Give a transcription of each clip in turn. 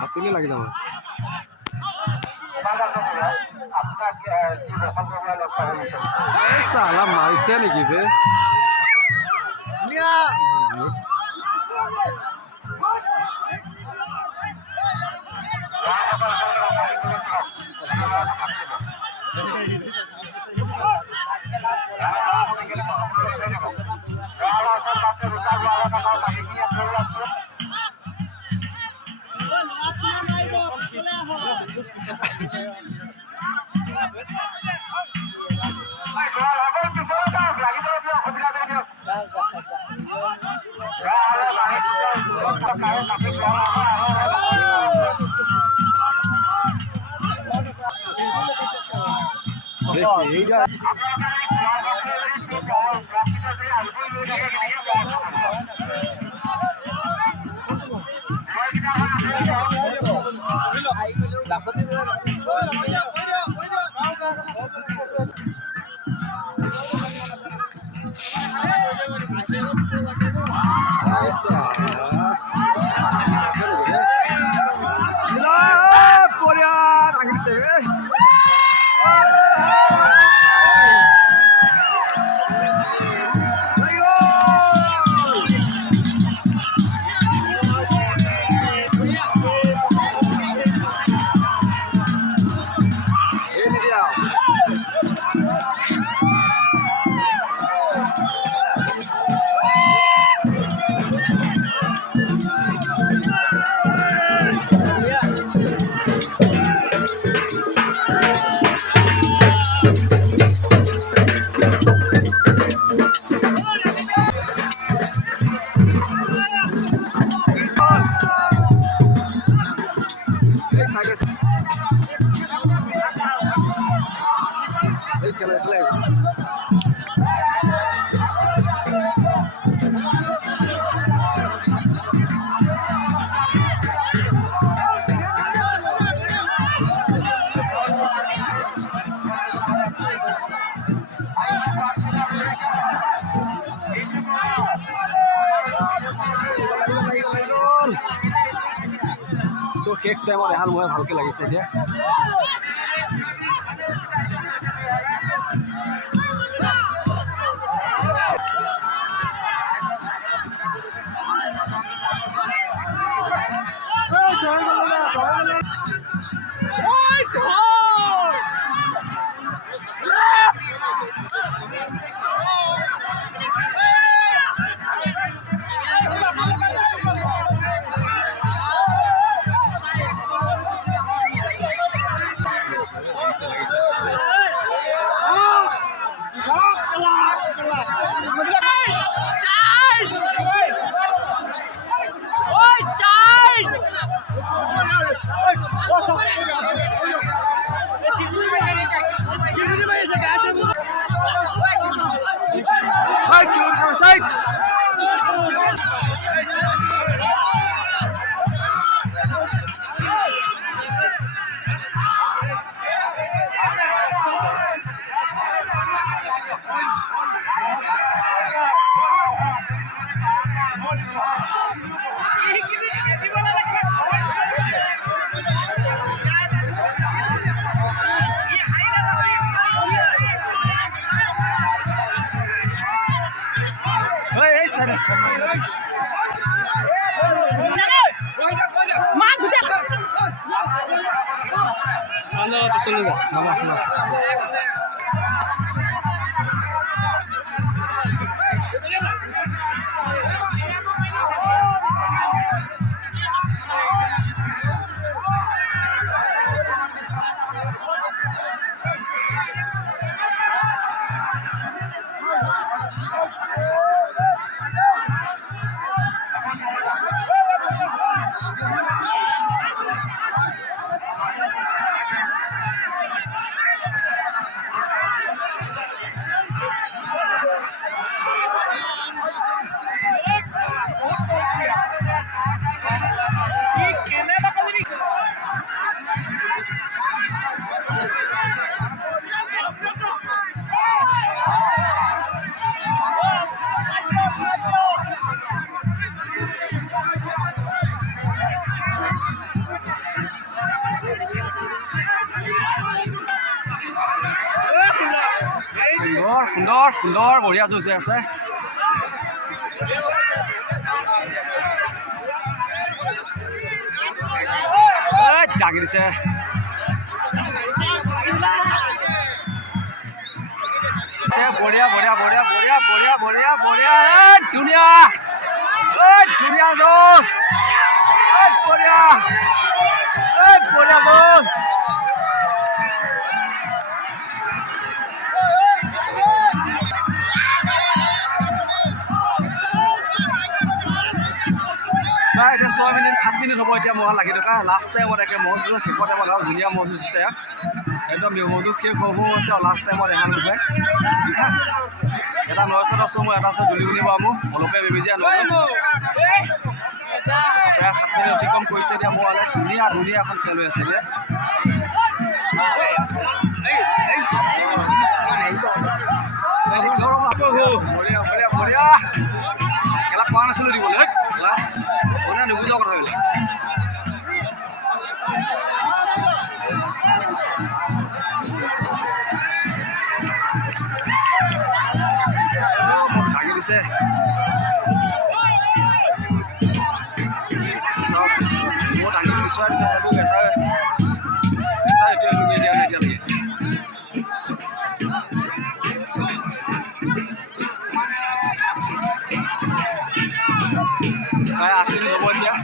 হাতিলে লাগে যাব সালা মাৰিছে নেকি বে তো শেষ টাইমত এহাল মই ভালকে লাগিছে এতিয়া সুন্দৰ বঢ়িয়া যুঁজ হৈ আছে। দাগি দিছে বঢ়িয়া বঢ়িয়া বঢ়িয়া বঢ়িয়া বঢ়িয়া বঢ়িয়া বঢ়িয়া ধুনীয়া ধুনীয়া যুঁজ বঢ়িয়া বঢ়িয়া যুঁজ। এতিয়া 6 মিনিট 7 মিনিট হ'ব এতিয়া মহা লাগি থকা লাষ্ট টাইমত একে মহজুঁজ শেষৰ টাইমত আৰু ধুনীয়া মহজুঁজ হৈছে একদম মহজুঁজ শেষ হ'ব আছে আৰু লাষ্ট টাইমত এহাল নহয় এটা 900 আছোঁ মই এটা আছে গুলিগুলি পাওঁ মোক অলপে বেবি যায় প্ৰায় 7 মিনিট অতিক্ৰম কৰিছে এতিয়া মই ধুনীয়া ধুনীয়া এখন খেল হৈ আছে এতিয়া বঢ়িয়া বঢ়িয়া বঢ়িয়া খেলা পোৱা নাছিলোঁ দিবলৈ মানে নুবুজা কথাবিলাক ভাগি দিছে বহুত আহি বিচৰা দিছে তথাপিও এটা এইটো এনেকৈ দিয়া নাই এতিয়ালৈকে প্ৰায় 8 মিনিট হ'ব এতিয়া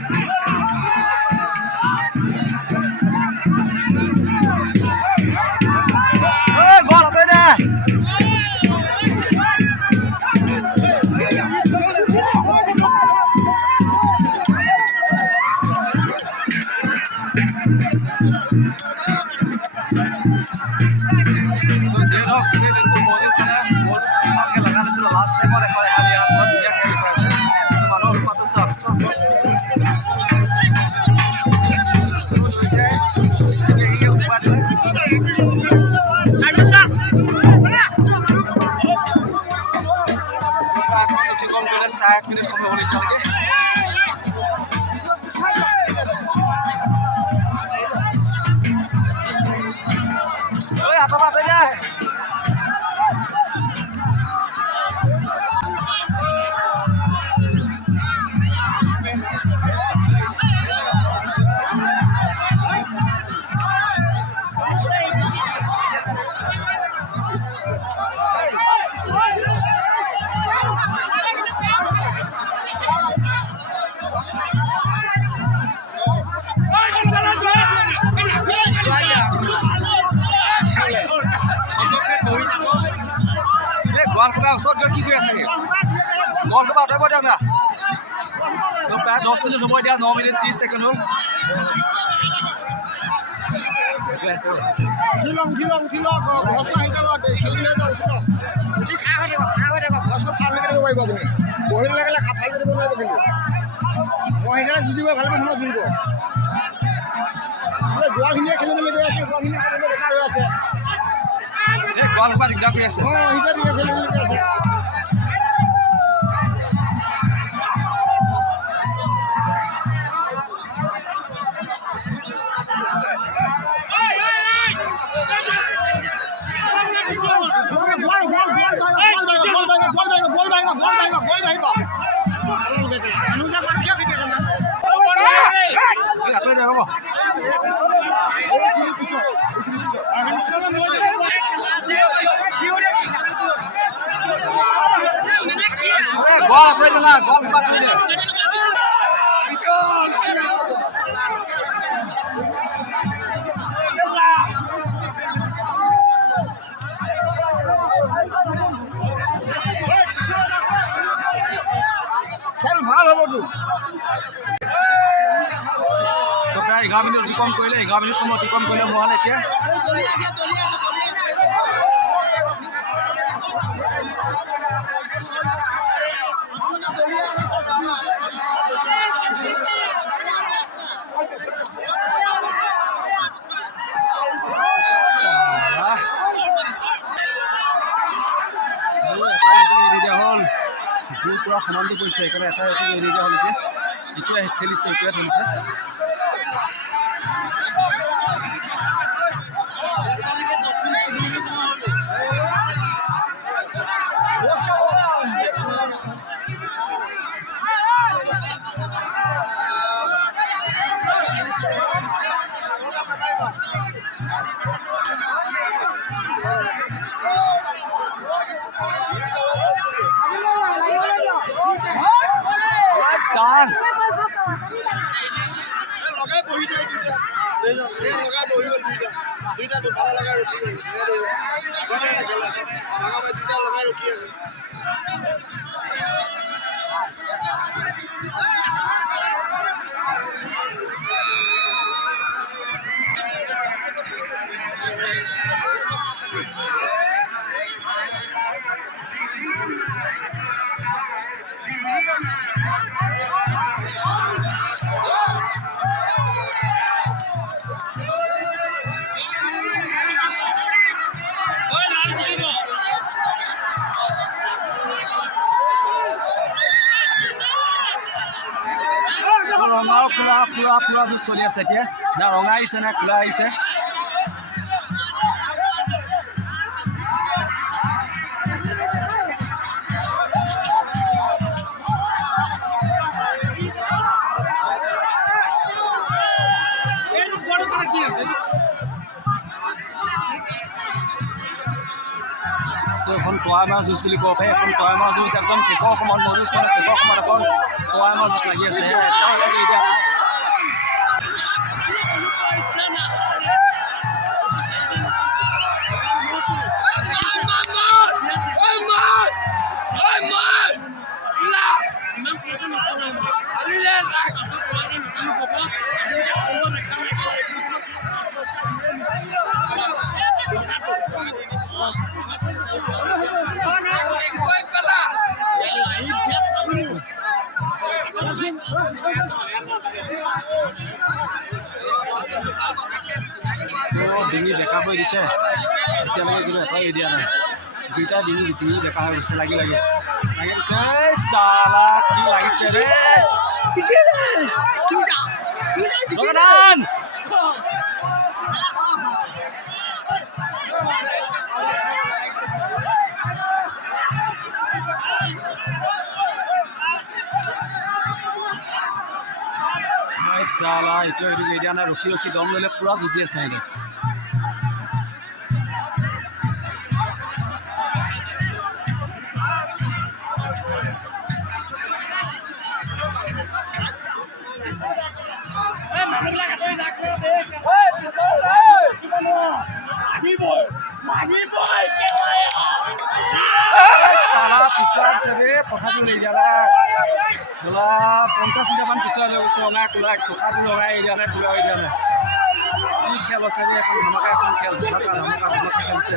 গ'ল আঁতৰি দে লাষ্ট টাইমত এখন ধুনীয়া খেল মানুহৰ অতিক্ৰম কৰিলে 8 মিনিট সময় হ'ল এতিয়ালৈকে আঁতৰি দে ওচৰত গৈ কি কৰি আছে গলসোপা আঁতৰিব দিয়ক না প্ৰায় 10 মিনিট হ'ব এতিয়া 9 মিনিট 30 ছেকেণ্ড হ'ল যুঁজিব ভালে মানুহ যুঁজিব গোৱালখিনিয়ে খেলিবলৈ গৈ আছে গোৱালখিনিয়ে বেকাৰ হৈ আছে গলসোপা দিগদাৰ কৰি আছে গল আঁতৰি দে না গল আঁতৰি দে খেল ভাল হ'বতো তো প্ৰায় 11 মিনিট অতিক্ৰম কৰিলে 11 মিনিট সময় অতিক্ৰম কৰিলে মহাল এতিয়া জোৰ পুৰা সমানটো কৰিছে সেইকাৰণে এটা এৰি দিয়া হ'ল এতিয়া খেলিছে এতিয়া খেলিছে লগাই বহি দিয়ে লগাই বহি গ'ল দুইটা দুটা লগাই ৰখি গ'ল দুইটা লগাই ৰখি আছে ৰঙাও ফুৰা চলি আছে এতিয়া না ৰঙা আহিছে না খোলা আহিছে তো এখন টয় মাছ জুচ বুলি ক'ব পাৰি এখন টয় মাছ জুচ একদম শেষৰ সময়ত মজুচ কৰে শেষৰ সময়ত এখন টয় মাছ জুচ লাগি আছে এতিয়া ডিঙি বেকা হৈ দিছে এতিয়ালৈকে কিন্তু এটাই দিয়া নাই দুইটা ডিঙি বেকা হৈ গৈছে লাগি লাগিছে চালা কি লাগিছে ৰে চালা এইটো দিয়া নাই ৰখি দম ল'লে পুৰা যুঁজি আছে এতিয়া তথাপিও নিদিয়া নাই কোলা 50 মিটাৰমান পিছুৱাই লৈ গৈছে ৰঙাই কোলাক তথাপিও ৰঙাই এৰি দিয়া নাই পুৰা এৰি দিয়া নাই কি খেল আছে এখন ধমাকা এখন খেল ধমাকা খেলিছে